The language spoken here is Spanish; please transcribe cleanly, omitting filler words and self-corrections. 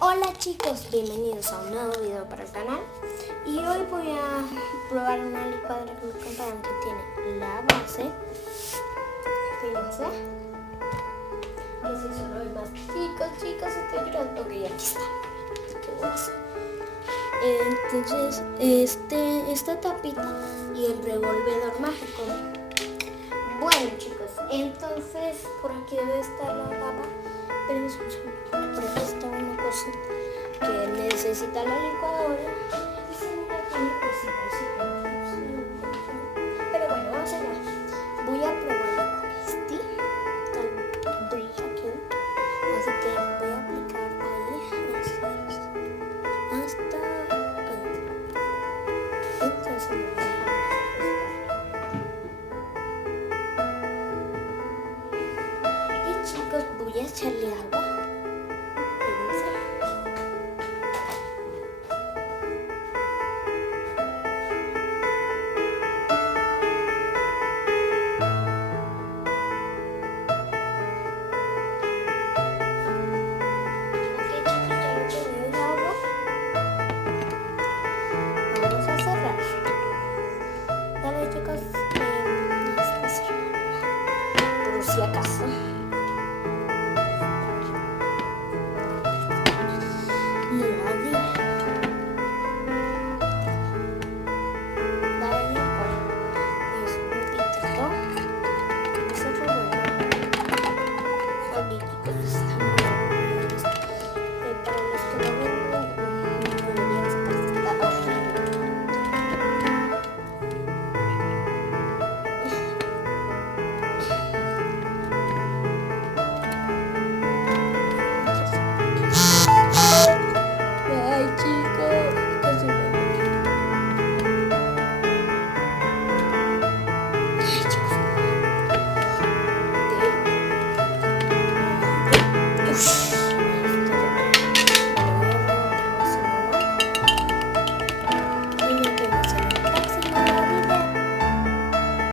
Hola chicos, bienvenidos a un nuevo video para el canal. Y hoy voy a probar una licuadora que me compraron que tiene la base. Fíjense. Ese solo el más chicos, estoy llorando. Ok, aquí está. Qué bueno. Entonces, esta tapita y el revolvedor mágico. Bueno chicos, entonces por aquí debe estar la tapa. Pero por aquí está una cosa que necesita la licuadora. Y se me pone cosita. Pero bueno, vamos allá. Voy a probarlo con este. Tan brilla aquí. Así que voy a aplicar ahí hasta ahí. Entonces lo voy a dejar. Y chicos, voy a echarle agua.